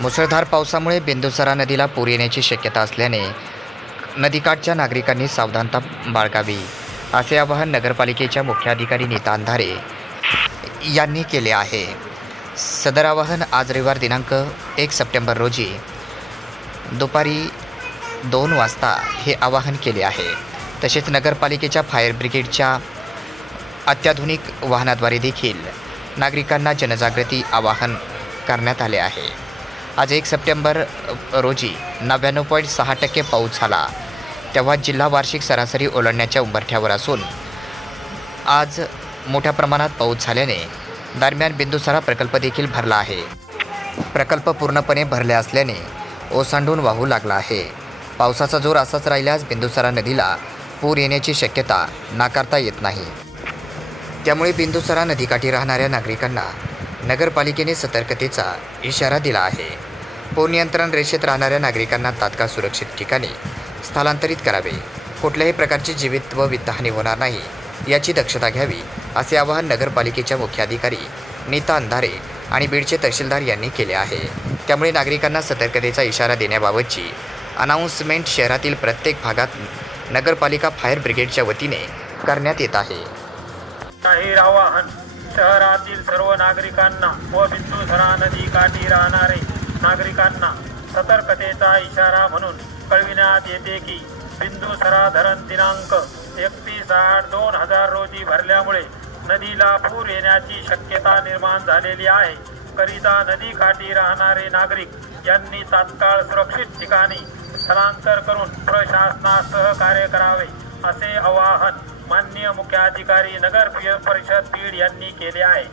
मुसळधार पावसामुळे बिंदुसरा नदीला पूर येण्याची शक्यता असल्याने नदीकाठच्या नागरिकांनी सावधानता बाळगावी, असे आवाहन नगरपालिकेच्या मुख्याधिकारी नीता अंधारे यांनी केले आहे. सदर आवाहन आज रविवार दिनांक 1 सप्टेंबर रोजी दुपारी 2 वाजता हे आवाहन केले आहे. तसेच नगरपालिकेच्या फायर ब्रिगेडच्या अत्याधुनिक वाहनाद्वारे देखील नागरिकांना जनजागृती आवाहन करण्यात आले आहे. आज 1 सप्टेंबर रोजी 99.6% पाऊस झाला, तेव्हा जिल्हा वार्षिक सरासरी ओलांडण्याच्या उंबरठ्यावर असून आज मोठ्या प्रमाणात पाऊस झाल्याने दरम्यान बिंदुसरा प्रकल्प देखील भरला आहे. प्रकल्प पूर्णपणे भरले असल्याने ओसंडून वाहू लागला आहे. पावसाचा जोर असाच राहिल्यास बिंदुसरा नदीला पूर येण्याची शक्यता नाकारता येत नाही. त्यामुळे बिंदुसरा नदीकाठी राहणाऱ्या नागरिकांना नगरपालिकेने सतर्कतेचा इशारा दिला आहे. पूर नियंत्रण रेषेत राहणाऱ्या नागरिकांना तात्काळ सुरक्षित ठिकाणी स्थलांतरित करावे. कुठल्याही प्रकारची जीवित व वित्तहानी होणार नाही याची दक्षता घ्यावी, असे आवाहन नगरपालिकेच्या मुख्याधिकारी नीता अंधारे आणि बीडचे तहसीलदार यांनी केले आहे. त्यामुळे नागरिकांना सतर्कतेचा इशारा देण्याबाबतची अनाउन्समेंट शहरातील प्रत्येक भागात नगरपालिका फायर ब्रिगेडच्या वतीने करण्यात येत आहे. जाहीर आवाहन शहरातील सर्व नागरिकांना व बिंदुसरा नदी काठी राहणारे नागरिकांना सतर्कतेचा इशारा म्हणून कळविण्यात येते की बिंदुसरा धरण दिनांक 31/8/2000 रोजी भरल्यामुळे नदीला पूर येण्याची शक्यता निर्माण झालेली आहे. करिता नदीकाठी राहणारे नागरिक यांनी तात्काळ सुरक्षित ठिकाणी स्थलांतर करून प्रशासनास सहकार्य करावे, असे आवाहन माननीय मुख्याधिकारी नगर परिषद बीड यांनी केले आहे.